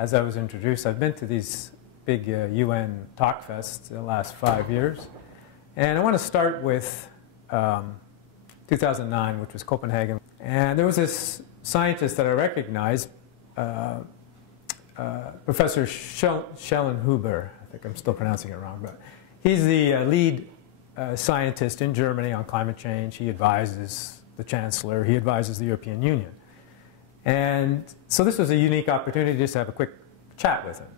as I was introduced, I've been to these big UN talk fests the last 5 years. And I want to start with 2009, which was Copenhagen. And there was this scientist that I recognized, Professor Schellenhuber. I think I'm still pronouncing it wrong, but he's the lead scientist in Germany on climate change. He advises the Chancellor. He advises the European Union. And so this was a unique opportunity just to have a quick chat with him.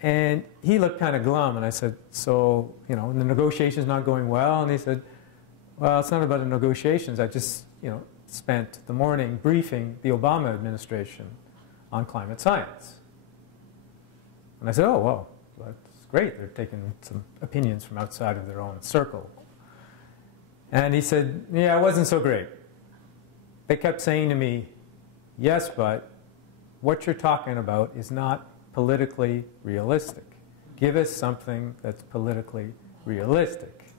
And he looked kind of glum, and I said, so, you know, the negotiation's not going well? And he said, well, it's not about the negotiations. I just, you know, spent the morning briefing the Obama administration on climate science. And I said, oh, well, that's great. They're taking some opinions from outside of their own circle. And he said, yeah, it wasn't so great. They kept saying to me, yes, but what you're talking about is not politically realistic. Give us something that's politically realistic.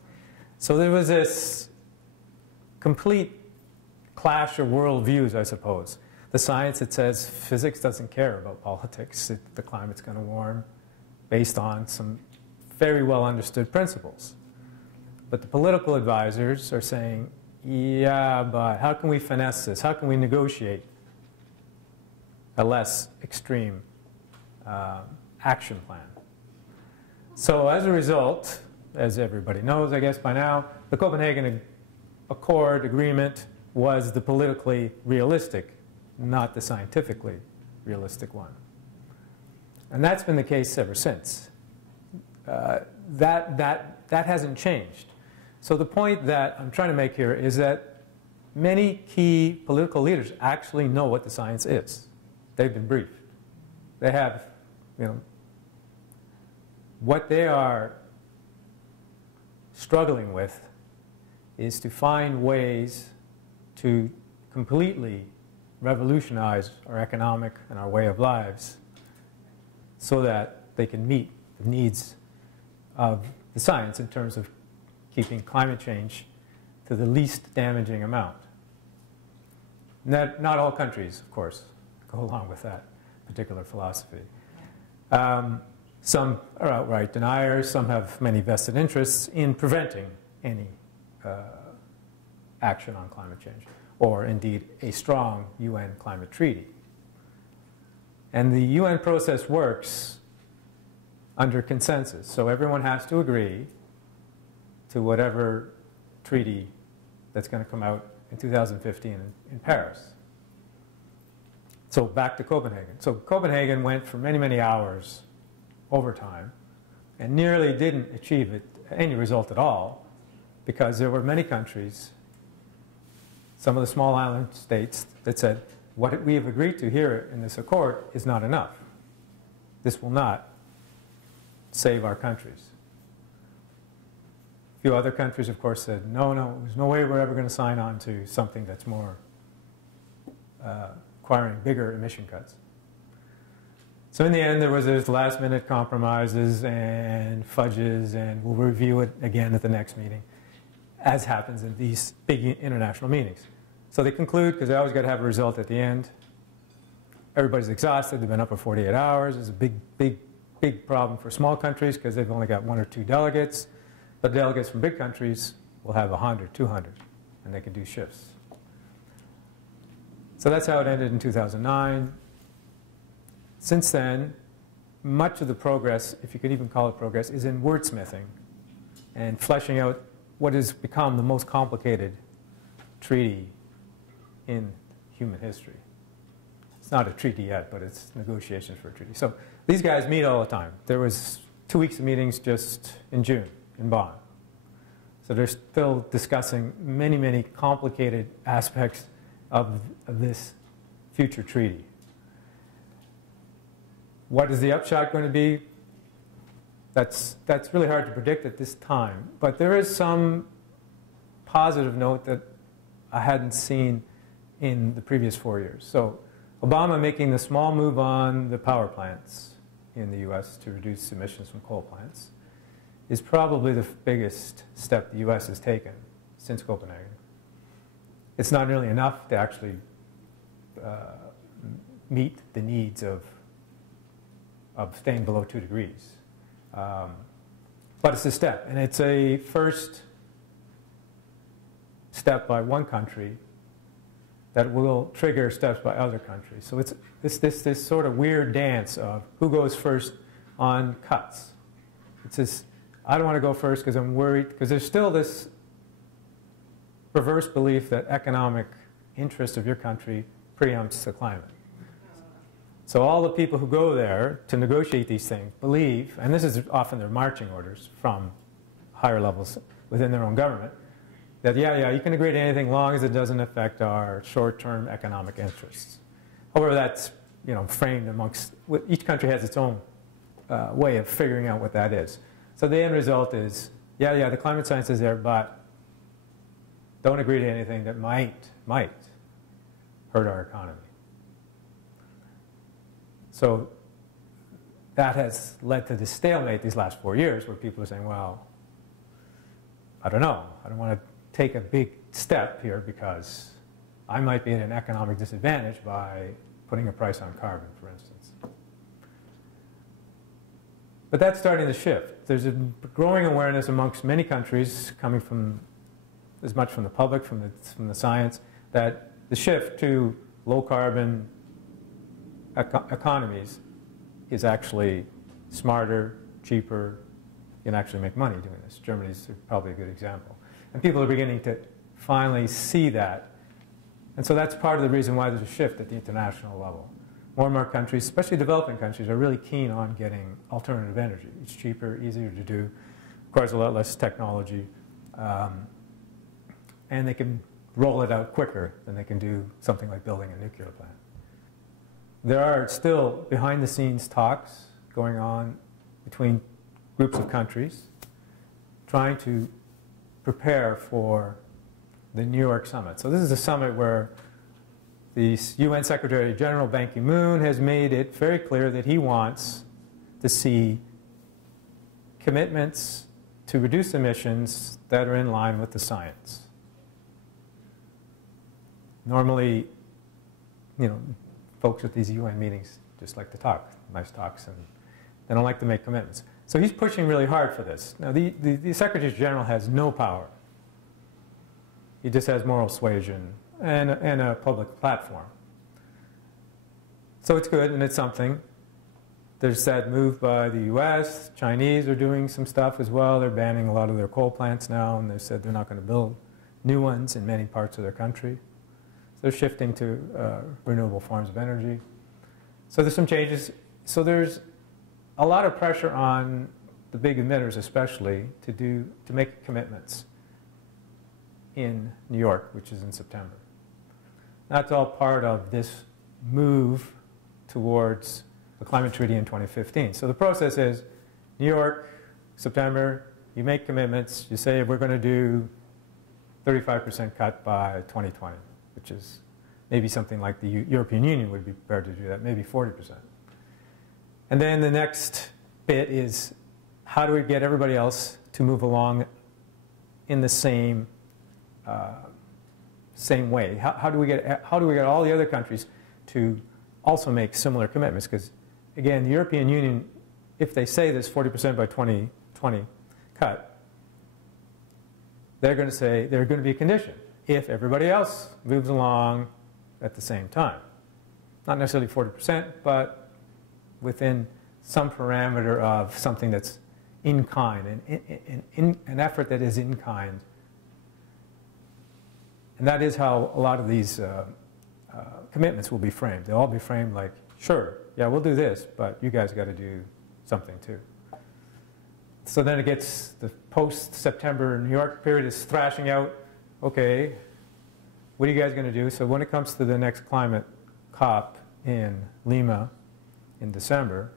So there was this complete clash of worldviews, I suppose. The science that says physics doesn't care about politics, the climate's going to warm based on some very well understood principles. But the political advisors are saying, yeah, but how can we finesse this? How can we negotiate a less extreme action plan? So as a result, as everybody knows, I guess by now, the Copenhagen Accord agreement was the politically realistic, not the scientifically realistic one. And that's been the case ever since. That hasn't changed. So the point that I'm trying to make here is that many key political leaders actually know what the science is. They've been briefed. They have, you know, what they are struggling with is to find ways to completely revolutionize our economic and our way of lives so that they can meet the needs of the science in terms of keeping climate change to the least damaging amount. Not all countries, of course, go along with that particular philosophy. Some are outright deniers. Some have many vested interests in preventing any action on climate change, or indeed a strong UN climate treaty. And the UN process works under consensus. So everyone has to agree to whatever treaty that's going to come out in 2015 in Paris. So back to Copenhagen. So Copenhagen went for many, many hours over time and nearly didn't achieve any result at all because there were many countries, some of the small island states, that said, what we have agreed to here in this accord is not enough. This will not save our countries. A few other countries, of course, said, no, there's no way we're ever going to sign on to something that's more requiring bigger emission cuts. So in the end, there was those last-minute compromises and fudges, and we'll review it again at the next meeting, as happens in these big international meetings. So they conclude, because they always got to have a result at the end. Everybody's exhausted. They've been up for 48 hours. It's a big, big, big problem for small countries because they've only got 1 or 2 delegates. But delegates from big countries will have 100, 200, and they can do shifts. So that's how it ended in 2009. Since then, much of the progress, if you could even call it progress, is in wordsmithing and fleshing out what has become the most complicated treaty in human history. It's not a treaty yet, but it's negotiations for a treaty. So these guys meet all the time. There was 2 weeks of meetings just in June in Bonn. So they're still discussing many, many complicated aspects of this future treaty. What is the upshot going to be? That's really hard to predict at this time. But there is some positive note that I hadn't seen in the previous 4 years. So Obama making the small move on the power plants in the US to reduce emissions from coal plants is probably the biggest step the US has taken since Copenhagen. It's not nearly enough to actually meet the needs of of staying below 2 degrees. But it's a step, and it's a first step by one country that will trigger steps by other countries. So it's this sort of weird dance of who goes first on cuts. It's this, I don't want to go first because I'm worried, because there's still this perverse belief that economic interest of your country preempts the climate. So all the people who go there to negotiate these things believe, and this is often their marching orders from higher levels within their own government, that yeah, you can agree to anything as long as it doesn't affect our short-term economic interests. However, that's framed amongst, each country has its own way of figuring out what that is. So the end result is, yeah, the climate science is there, but don't agree to anything that might hurt our economy. So that has led to this stalemate these last 4 years where people are saying, well, I don't know. I don't want to take a big step here because I might be at an economic disadvantage by putting a price on carbon, for instance. But that's starting to shift. There's a growing awareness amongst many countries, coming from as much from the public, from the science, that the shift to low carbon economies is actually smarter, cheaper. You can actually make money doing this. Germany's probably a good example. And people are beginning to finally see that. And so that's part of the reason why there's a shift at the international level. More and more countries, especially developing countries, are really keen on getting alternative energy. It's cheaper, easier to do, requires a lot less technology, and they can roll it out quicker than they can do something like building a nuclear plant. There are still behind-the-scenes talks going on between groups of countries trying to prepare for the New York summit. So this is a summit where the UN Secretary General Ban Ki-moon has made it very clear that he wants to see commitments to reduce emissions that are in line with the science. Normally, folks at these UN meetings just like to talk, nice talks, and they don't like to make commitments. So he's pushing really hard for this. Now, the Secretary General has no power. He just has moral suasion and a public platform. So it's good, and it's something. There's that move by the US. Chinese are doing some stuff as well. They're banning a lot of their coal plants now, and they've said they're not going to build new ones in many parts of their country. They're shifting to renewable forms of energy. So there's some changes. So there's a lot of pressure on the big emitters especially to make commitments in New York, which is in September. That's all part of this move towards the climate treaty in 2015. So the process is New York, September, you make commitments, you say we're going to do 35% cut by 2020. Which is maybe something like the European Union would be prepared to do that, maybe 40%. And then the next bit is how do we get everybody else to move along in the same way? How do we get all the other countries to also make similar commitments? Because again, the European Union, if they say this 40% by 2020 cut, they're going to say there's going to be a condition. If everybody else moves along at the same time. Not necessarily 40%, but within some parameter of something that's in kind, an effort that is in kind. And that is how a lot of these commitments will be framed. They'll all be framed like, sure, yeah, we'll do this, but you guys got to do something too. So then it gets, the post-September New York period is thrashing out, okay, what are you guys going to do? So when it comes to the next climate COP in Lima in December,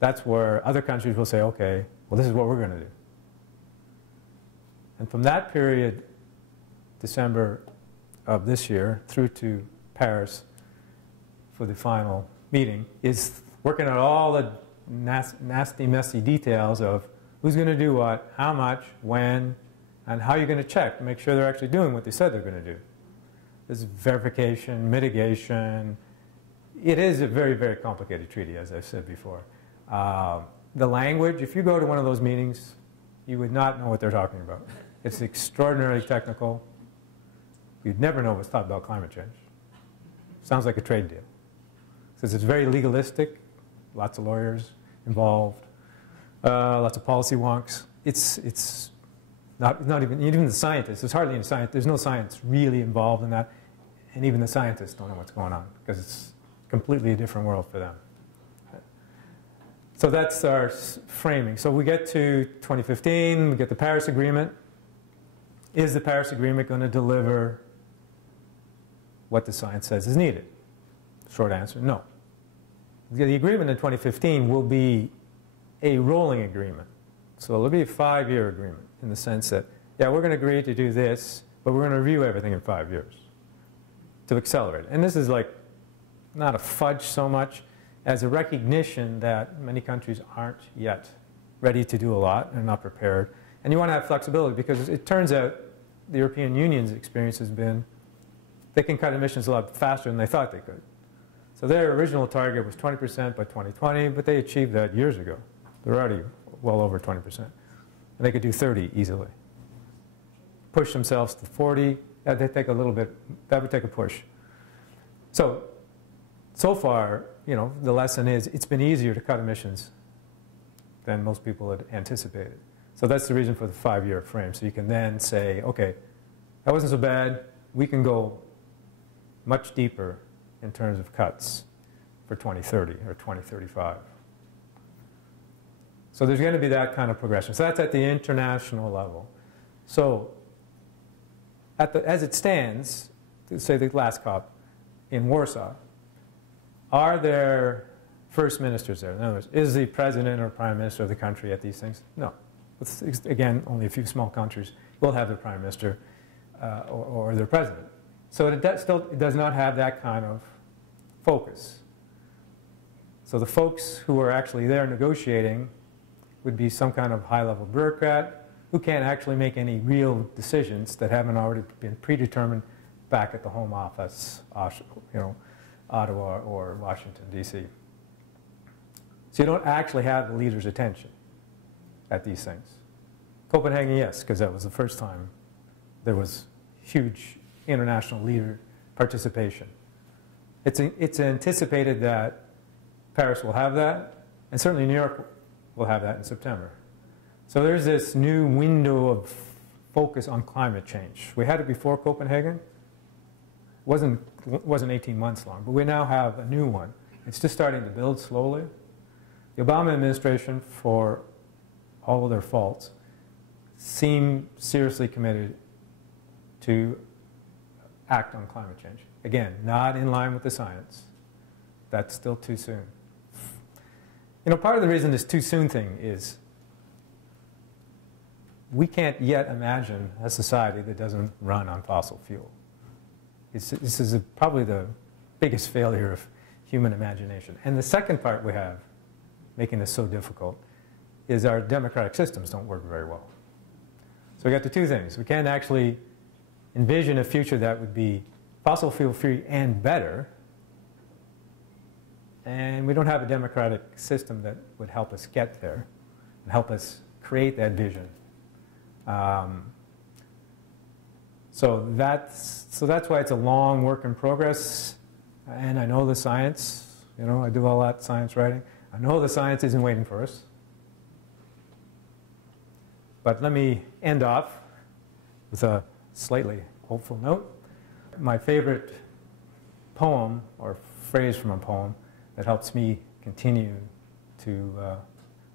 that's where other countries will say, okay, well, this is what we're going to do. And from that period, December of this year, through to Paris for the final meeting, is working out all the nasty, messy details of who's going to do what, how much, when, and how you're going to check to make sure they're actually doing what they said they're going to do. There's verification, mitigation. It is a very, very complicated treaty, as I've said before. The language, if you go to one of those meetings, you would not know what they're talking about. It's extraordinarily technical. You'd never know what's taught about climate change. Sounds like a trade deal. Because it's very legalistic, lots of lawyers involved, lots of policy wonks. It's not even the scientists, there's hardly any science, there's no science really involved in that, and even the scientists don't know what's going on, because it's completely a different world for them. So that's our framing. So we get to 2015, we get the Paris Agreement. Is the Paris Agreement going to deliver what the science says is needed? Short answer, no. The agreement in 2015 will be a rolling agreement. So it'll be a 5-year agreement in the sense that, yeah, we're going to agree to do this, but we're going to review everything in 5 years to accelerate it. And this is like not a fudge so much as a recognition that many countries aren't yet ready to do a lot and not prepared. And you want to have flexibility because it turns out the European Union's experience has been they can cut emissions a lot faster than they thought they could. So their original target was 20% by 2020, but they achieved that years ago. They're already well over 20%. And they could do 30 easily. Push themselves to 40, they take a little bit, that would take a push. So far, you know, the lesson is it's been easier to cut emissions than most people had anticipated. So that's the reason for the 5-year frame. So you can then say, okay, that wasn't so bad. We can go much deeper in terms of cuts for 2030 or 2035. So there's going to be that kind of progression. So that's at the international level. So as it stands, say the last COP in Warsaw, are there first ministers there? In other words, is the president or prime minister of the country at these things? No. It's, again, only a few small countries will have their prime minister or their president. So it does not have that kind of focus. So the folks who are actually there negotiating would be some kind of high-level bureaucrat who can't actually make any real decisions that haven't already been predetermined back at the Home Office, you know, Ottawa or Washington, D.C. So you don't actually have the leader's attention at these things. Copenhagen, yes, because that was the first time there was huge international leader participation. It's anticipated that Paris will have that, and certainly New York will have that in September. So there's this new window of focus on climate change. We had it before Copenhagen. It wasn't 18 months long, but we now have a new one. It's just starting to build slowly. The Obama administration, for all of their faults, seem seriously committed to act on climate change. Again, not in line with the science. That's still too soon. You know, part of the reason this too soon thing is we can't yet imagine a society that doesn't run on fossil fuel. This is probably the biggest failure of human imagination. And the second part we have, making this so difficult, is our democratic systems don't work very well. So we got the two things. We can't actually envision a future that would be fossil fuel free and better, and we don't have a democratic system that would help us get there and help us create that vision. So that's why it's a long work in progress. And I know the science, you know, I do all that science writing. I know the science isn't waiting for us. But let me end off with a slightly hopeful note. My favorite poem, or phrase from a poem, that helps me continue to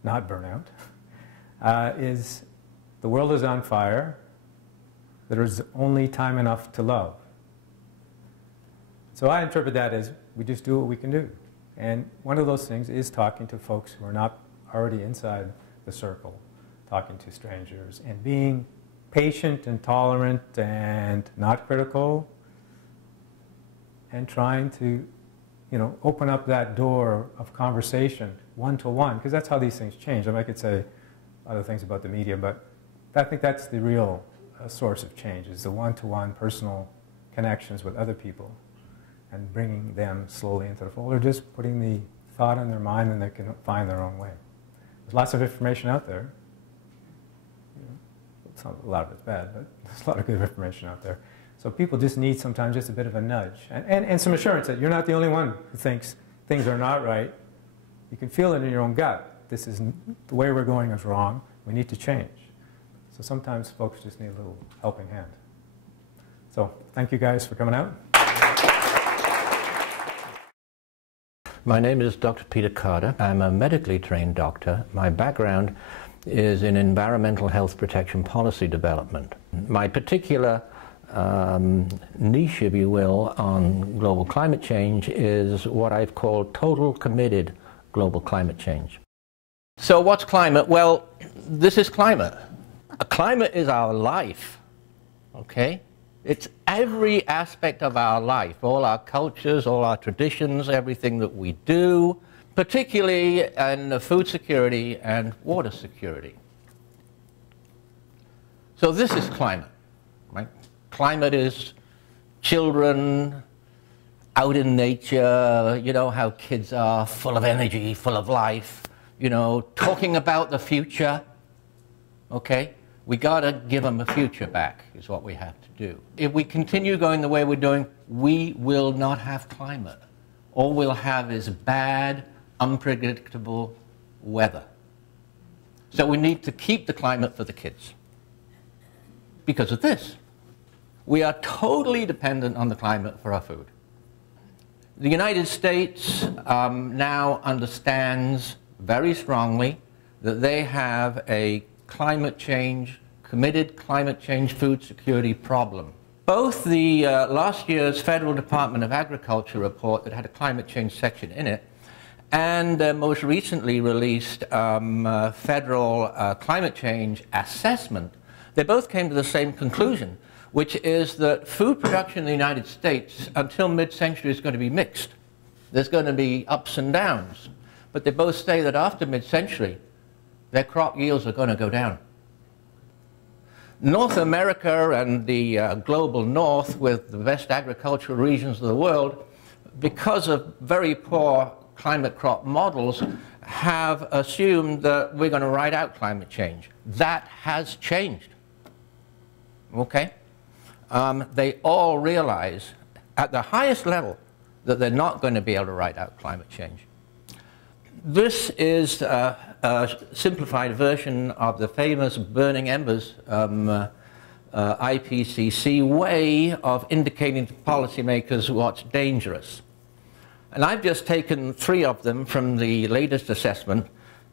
not burn out, is, "The world is on fire. There is only time enough to love." So I interpret that as we just do what we can do. And one of those things is talking to folks who are not already inside the circle, talking to strangers, and being patient and tolerant and not critical, and trying to, you know, open up that door of conversation one-to-one, because that's how these things change. I mean, I could say other things about the media, but I think that's the real source of change, is the one-to-one personal connections with other people and bringing them slowly into the fold, or just putting the thought in their mind, then they can find their own way. There's lots of information out there. It's not, a lot of it's bad, but there's a lot of good information out there. So people just need sometimes just a bit of a nudge and some assurance that you're not the only one who thinks things are not right. You can feel it in your own gut. This is the way we're going is wrong. We need to change. So sometimes folks just need a little helping hand. So thank you guys for coming out. My name is Dr. Peter Carter. I'm a medically trained doctor. My background is in environmental health protection policy development. My particular niche, if you will, on global climate change is what I've called total committed global climate change. So what's climate? Well, this is climate. Climate is our life, okay? It's every aspect of our life, all our cultures, all our traditions, everything that we do, particularly in food security and water security. So this is climate, right? Climate is children out in nature, you know how kids are, full of energy, full of life, you know, talking about the future, okay? We got to give them a future back, is what we have to do. If we continue going the way we're doing, we will not have climate. All we'll have is bad, unpredictable weather. So we need to keep the climate for the kids. Because of this, we are totally dependent on the climate for our food. The United States now understands very strongly that they have a committed climate change food security problem. Both the last year's Federal Department of Agriculture report that had a climate change section in it and most recently released federal climate change assessment, they both came to the same conclusion, which is that food production in the United States until mid-century is going to be mixed. There's going to be ups and downs. But they both say that after mid-century, their crop yields are going to go down. North America and the global north, with the best agricultural regions of the world, because of very poor climate crop models, have assumed that we're going to ride out climate change. That has changed. Okay? They all realize at the highest level that they're not going to be able to ride out climate change. This is a simplified version of the famous burning embers IPCC way of indicating to policymakers what's dangerous. And I've just taken 3 of them from the latest assessment,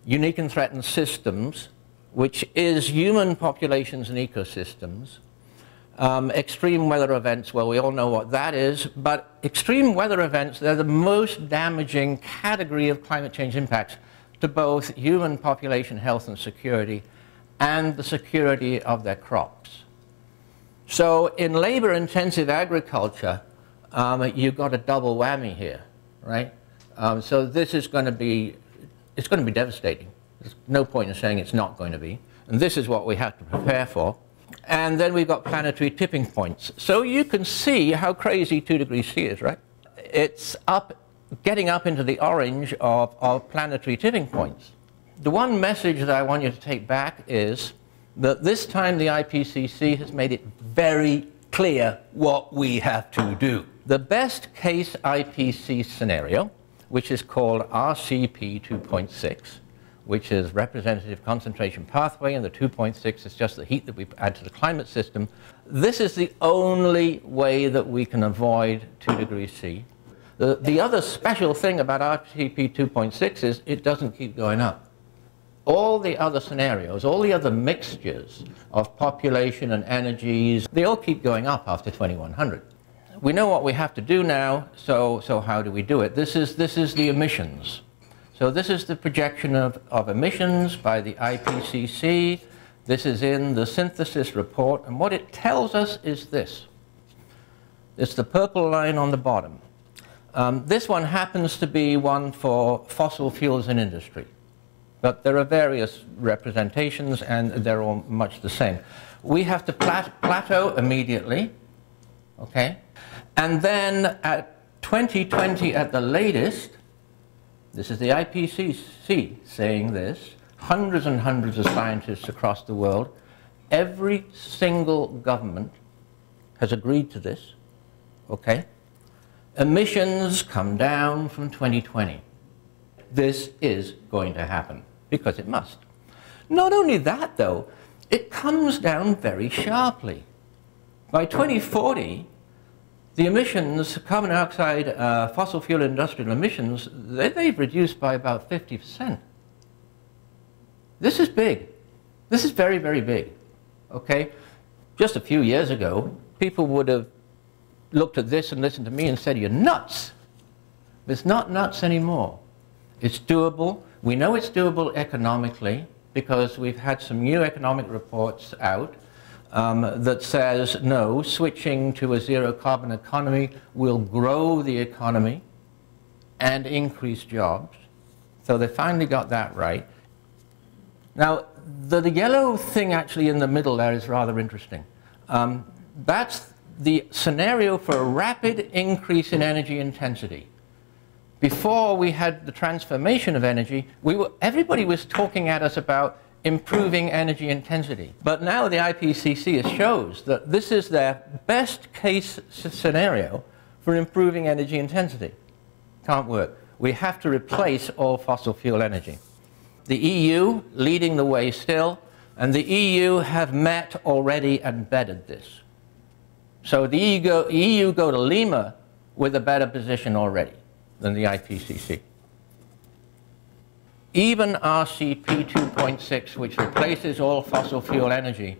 unique and threatened systems, which is human populations and ecosystems. Extreme weather events, well, we all know what that is, but extreme weather events, they're the most damaging category of climate change impacts to both human population health and security and the security of their crops. So in labor-intensive agriculture, you've got a double whammy here, right? So this is going to be, it's going to be devastating. There's no point in saying it's not going to be. And this is what we have to prepare for. And then we've got planetary tipping points. So you can see how crazy 2 degrees C is, right? It's getting up into the orange of planetary tipping points. The one message that I want you to take back is that this time the IPCC has made it very clear what we have to do. The best case IPCC scenario, which is called RCP 2.6, which is representative concentration pathway, and the 2.6 is just the heat that we add to the climate system. This is the only way that we can avoid 2 degrees C. The other special thing about RCP 2.6 is it doesn't keep going up. All the other scenarios, all the other mixtures of population and energies, they all keep going up after 2100. We know what we have to do now, so how do we do it? This is the emissions. So this is the projection of emissions by the IPCC. This is in the synthesis report, and what it tells us is this. It's the purple line on the bottom. This one happens to be one for fossil fuels in industry, but there are various representations, and they're all much the same. We have to plateau immediately, okay? And then at 2020 at the latest, This is the IPCC saying this. Hundreds and hundreds of scientists across the world. Every single government has agreed to this. Okay? Emissions come down from 2020. This is going to happen because it must. Not only that, though, it comes down very sharply. By 2040, the emissions, carbon dioxide, fossil fuel industrial emissions, they've reduced by about 50%. This is big. This is very, very big. Okay? Just a few years ago, people would have looked at this and listened to me and said, "You're nuts." It's not nuts anymore. It's doable. We know it's doable economically because we've had some new economic reports out that says, no, switching to a zero-carbon economy will grow the economy and increase jobs. So they finally got that right. Now, the yellow thing actually in the middle there is rather interesting. That's the scenario for a rapid increase in energy intensity. Before we had the transformation of energy, everybody was talking at us about improving energy intensity. But now the IPCC shows that this is their best case scenario for improving energy intensity. Can't work. We have to replace all fossil fuel energy. The EU leading the way still, and the EU have met already and embedded this. So the EU go to Lima with a better position already than the IPCC. Even RCP 2.6, which replaces all fossil fuel energy,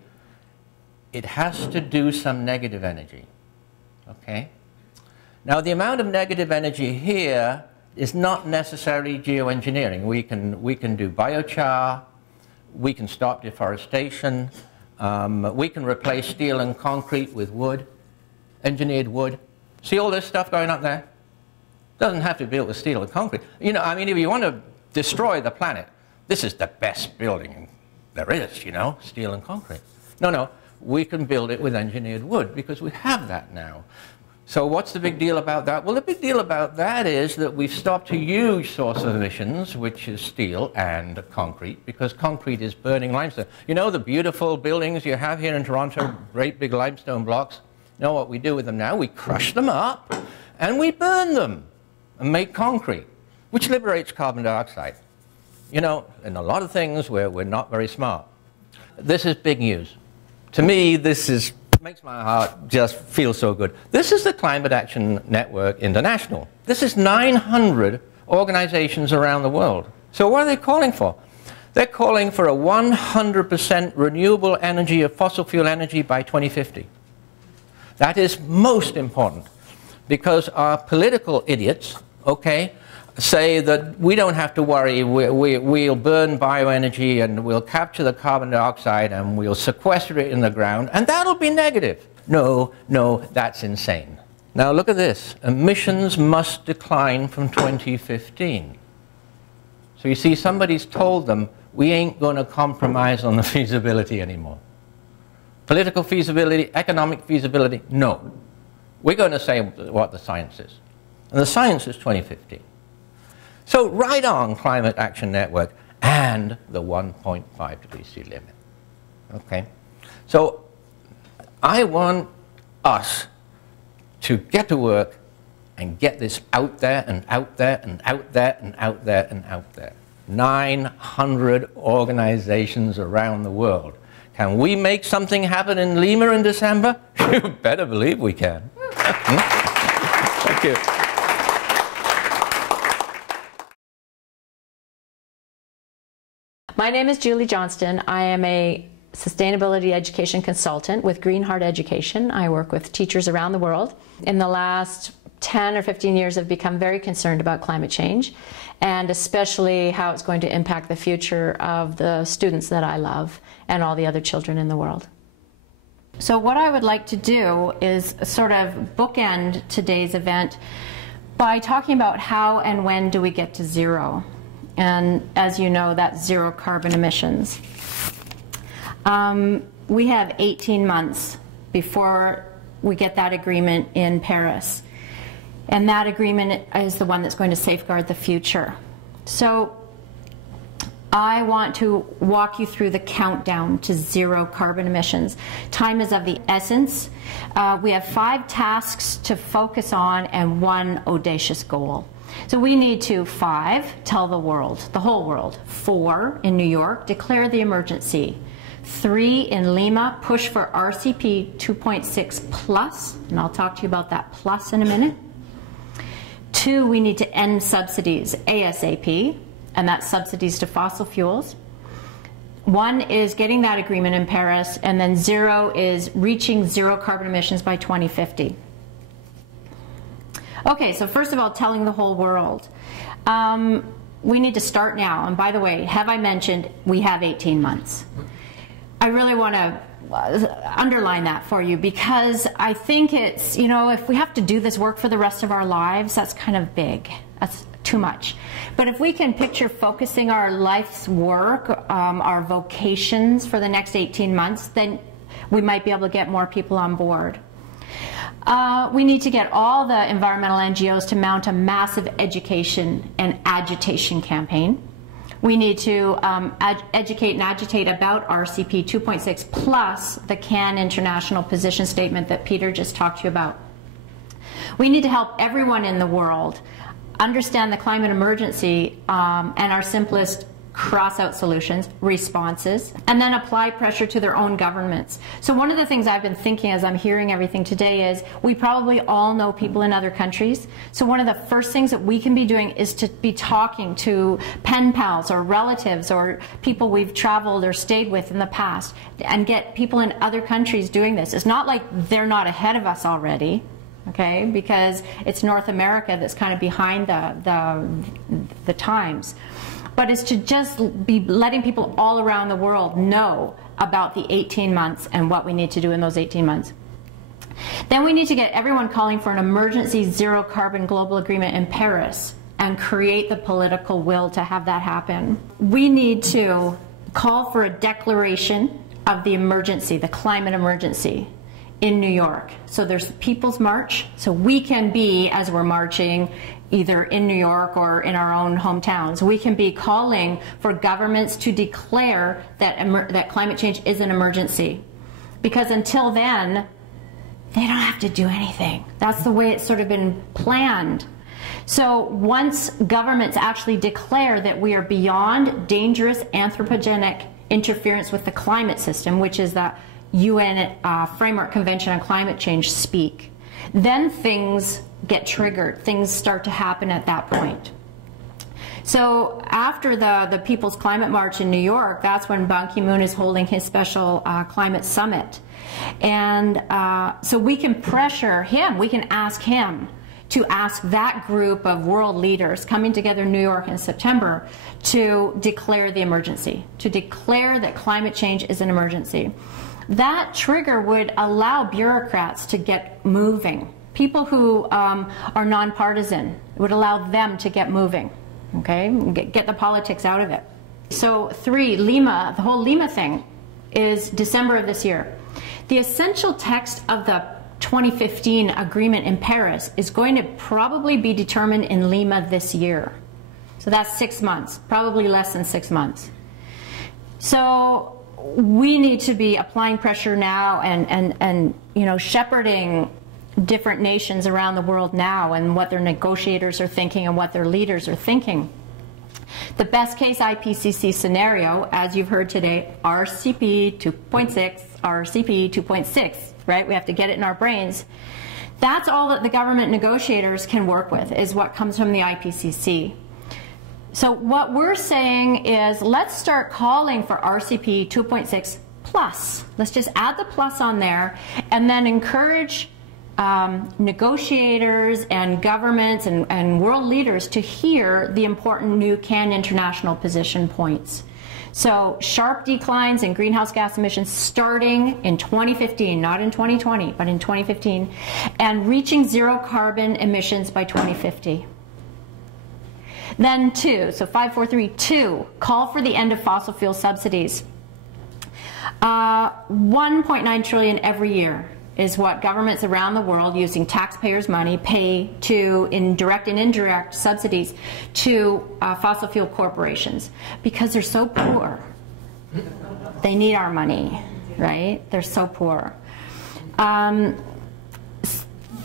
it has to do some negative energy. Okay? Now, the amount of negative energy here is not necessarily geoengineering. We can do biochar, we can stop deforestation, we can replace steel and concrete with wood, engineered wood. See all this stuff going up there? Doesn't have to be built with steel and concrete. You know, I mean, if you want to destroy the planet, this is the best building there is, you know, steel and concrete. No, no, we can build it with engineered wood because we have that now. So what's the big deal about that? Well, the big deal about that is that we've stopped a huge source of emissions, which is steel and concrete, because concrete is burning limestone. You know the beautiful buildings you have here in Toronto, great big limestone blocks? You know what we do with them now? We crush them up and we burn them and make concrete, which liberates carbon dioxide. You know, in a lot of things where we're not very smart. This is big news. To me, this makes my heart just feel so good. This is the Climate Action Network International. This is 900 organizations around the world. So what are they calling for? They're calling for a 100% renewable energy of fossil fuel energy by 2050. That is most important because our political idiots, okay, say that we don't have to worry, we'll burn bioenergy and we'll capture the carbon dioxide and we'll sequester it in the ground and that'll be negative. No, no, that's insane. Now look at this. Emissions must decline from 2015. So you see, somebody's told them we ain't going to compromise on the feasibility anymore. Political feasibility, economic feasibility, no. We're going to say what the science is. And the science is 2015. So right on, Climate Action Network and the 1.5 degree C limit. Okay? So I want us to get to work and get this out there and out there and out there and out there and out there. 900 organizations around the world. Can we make something happen in Lima in December? You better believe we can. Thank you. My name is Julie Johnston. I am a sustainability education consultant with GreenHeart Education. I work with teachers around the world. In the last 10 or 15 years, I've become very concerned about climate change and especially how it's going to impact the future of the students that I love and all the other children in the world. So what I would like to do is sort of bookend today's event by talking about how and when do we get to zero. And as you know, that's zero carbon emissions. We have 18 months before we get that agreement in Paris. And that agreement is the one that's going to safeguard the future. So I want to walk you through the countdown to zero carbon emissions. Time is of the essence. We have 5 tasks to focus on and 1 audacious goal. So we need to 5, tell the world, the whole world. 4, in New York, declare the emergency. 3, in Lima, push for RCP 2.6 plus, and I'll talk to you about that plus in a minute. 2, we need to end subsidies ASAP, and that's subsidies to fossil fuels. 1 is getting that agreement in Paris, and then 0 is reaching zero carbon emissions by 2050. Okay, so first of all, telling the whole world. We need to start now, and by the way, have I mentioned we have 18 months? I really want to underline that for you, because I think it's, you know, if we have to do this work for the rest of our lives, that's kind of big. That's too much. But if we can picture focusing our life's work, our vocations for the next 18 months, then we might be able to get more people on board. We need to get all the environmental NGOs to mount a massive education and agitation campaign. We need to educate and agitate about RCP 2.6 plus the CAN International Position Statement that Peter just talked to you about. We need to help everyone in the world understand the climate emergency and our simplest cross-out solutions, responses, and then apply pressure to their own governments. So one of the things I've been thinking as I'm hearing everything today is we probably all know people in other countries. So one of the first things that we can be doing is to be talking to pen pals or relatives or people we've traveled or stayed with in the past and get people in other countries doing this. It's not like they're not ahead of us already. Okay, because it's North America that's kind of behind the times. But it's to just be letting people all around the world know about the 18 months and what we need to do in those 18 months. Then we need to get everyone calling for an emergency zero carbon global agreement in Paris and create the political will to have that happen. We need to call for a declaration of the emergency, the climate emergency, in New York. So there's the People's March, so we can be, as we're marching, either in New York or in our own hometowns, we can be calling for governments to declare that climate change is an emergency. Because until then, they don't have to do anything. That's the way it's sort of been planned. So once governments actually declare that we are beyond dangerous anthropogenic interference with the climate system, which is the UN Framework Convention on Climate Change speak, then things get triggered. Things start to happen at that point. So after the People's Climate March in New York, that's when Ban Ki-moon is holding his special climate summit. And so we can pressure him, we can ask him to ask that group of world leaders coming together in New York in September to declare the emergency, to declare that climate change is an emergency. That trigger would allow bureaucrats to get moving. People who are nonpartisan, it would allow them to get moving, okay? Get the politics out of it. So 3, Lima, the whole Lima thing is December of this year. The essential text of the 2015 agreement in Paris is going to probably be determined in Lima this year. So that's 6 months, probably less than 6 months. So we need to be applying pressure now and you know, shepherding different nations around the world now and what their negotiators are thinking and what their leaders are thinking. The best case IPCC scenario, as you've heard today, RCP 2.6, RCP 2.6, right? We have to get it in our brains. That's all that the government negotiators can work with, is what comes from the IPCC. So what we're saying is, let's start calling for RCP 2.6 plus. Let's just add the plus on there and then encourage negotiators and governments and world leaders to hear the important new CAN International position points. So sharp declines in greenhouse gas emissions starting in 2015, not in 2020, but in 2015, and reaching zero carbon emissions by 2050. Then 2, so 5, 4, 3, 2, call for the end of fossil fuel subsidies. 1.9 trillion every year is what governments around the world using taxpayers' money pay to, in direct and indirect subsidies, to fossil fuel corporations, because they're so poor. They need our money, right? They're so poor.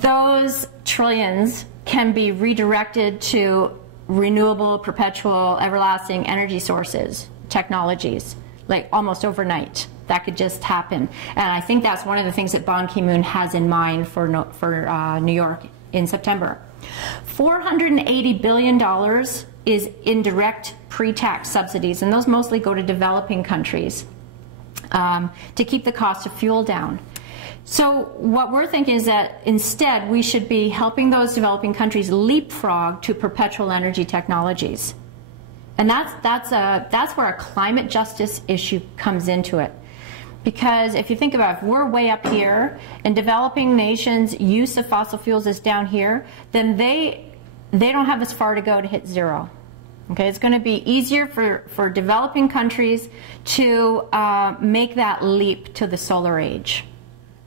Those trillions can be redirected to renewable, perpetual, everlasting energy sources, technologies, like almost overnight. That could just happen. And I think that's one of the things that Ban Ki-moon has in mind for New York in September. $480 billion is in direct pre-tax subsidies, and those mostly go to developing countries to keep the cost of fuel down. So what we're thinking is that instead we should be helping those developing countries leapfrog to perpetual energy technologies. And that's where a climate justice issue comes into it. Because if you think about it, if we're way up here and developing nations' use of fossil fuels is down here, then they don't have as far to go to hit zero. Okay, it's going to be easier for developing countries to make that leap to the solar age,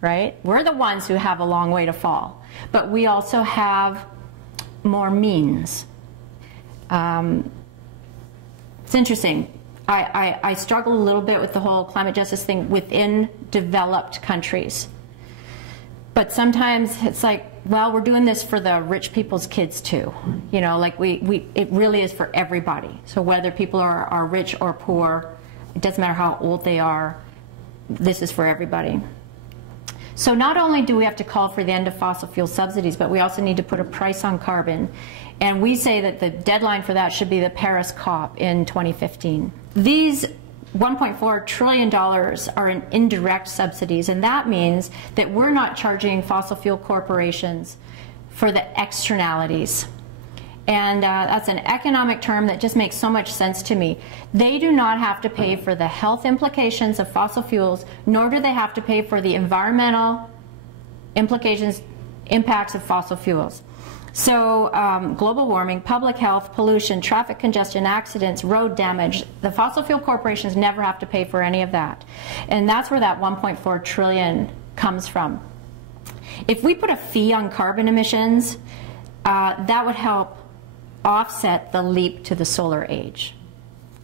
right? We're the ones who have a long way to fall, but we also have more means. It's interesting. I struggle a little bit with the whole climate justice thing within developed countries. But sometimes it's like, well, we're doing this for the rich people's kids too. You know, like it really is for everybody. So whether people are rich or poor, it doesn't matter how old they are, this is for everybody. So not only do we have to call for the end of fossil fuel subsidies, but we also need to put a price on carbon. And we say that the deadline for that should be the Paris COP in 2015. These $1.4 trillion are in indirect subsidies, and that means that we're not charging fossil fuel corporations for the externalities. And that's an economic term that just makes so much sense to me. They do not have to pay for the health implications of fossil fuels, nor do they have to pay for the environmental impacts of fossil fuels. So global warming, public health, pollution, traffic congestion, accidents, road damage, the fossil fuel corporations never have to pay for any of that. And that's where that 1.4 trillion comes from. If we put a fee on carbon emissions, that would help offset the leap to the solar age.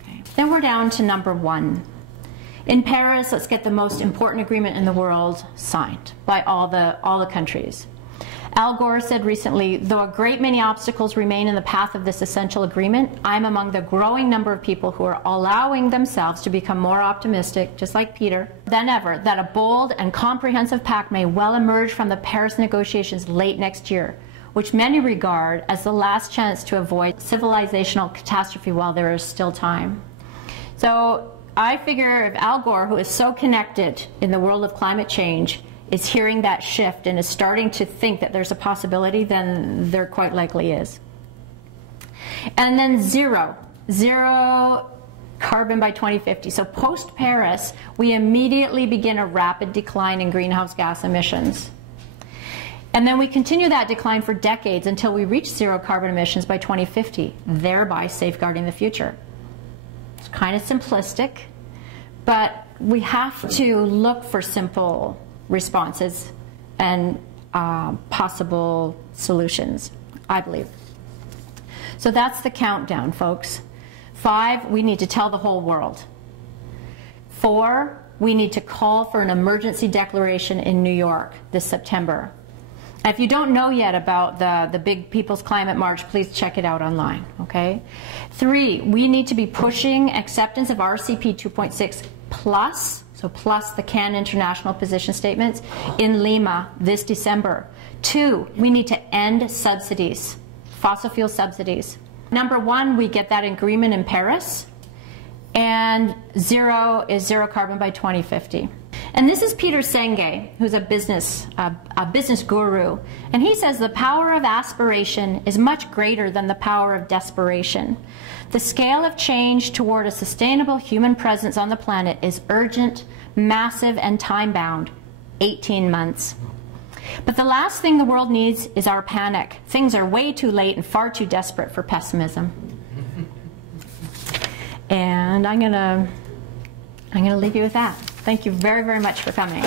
Okay. Then we're down to number 1. In Paris, let's get the most important agreement in the world signed by all the countries. Al Gore said recently, though a great many obstacles remain in the path of this essential agreement, I'm among the growing number of people who are allowing themselves to become more optimistic, just like Peter, than ever, that a bold and comprehensive pact may well emerge from the Paris negotiations late next year, which many regard as the last chance to avoid civilizational catastrophe while there is still time. So I figure if Al Gore, who is so connected in the world of climate change, is hearing that shift and is starting to think that there's a possibility, then there quite likely is. And then zero carbon by 2050. So post-Paris, we immediately begin a rapid decline in greenhouse gas emissions. And then we continue that decline for decades until we reach zero carbon emissions by 2050, thereby safeguarding the future. It's kind of simplistic, but we have to look for simple responses and possible solutions, I believe. So that's the countdown, folks. 5, we need to tell the whole world. 4, we need to call for an emergency declaration in New York this September. If you don't know yet about the Big People's Climate March, please check it out online, okay? 3, we need to be pushing acceptance of RCP 2.6 plus, so plus the Cannes International Position Statements, in Lima this December. 2, we need to end subsidies, fossil fuel subsidies. Number 1, we get that agreement in Paris, and 0 is zero carbon by 2050. And this is Peter Senge, who's a business guru, and he says the power of aspiration is much greater than the power of desperation. The scale of change toward a sustainable human presence on the planet is urgent, massive, and time-bound, 18 months. But the last thing the world needs is our panic. Things are way too late and far too desperate for pessimism. And I'm gonna leave you with that. Thank you very, very much for coming.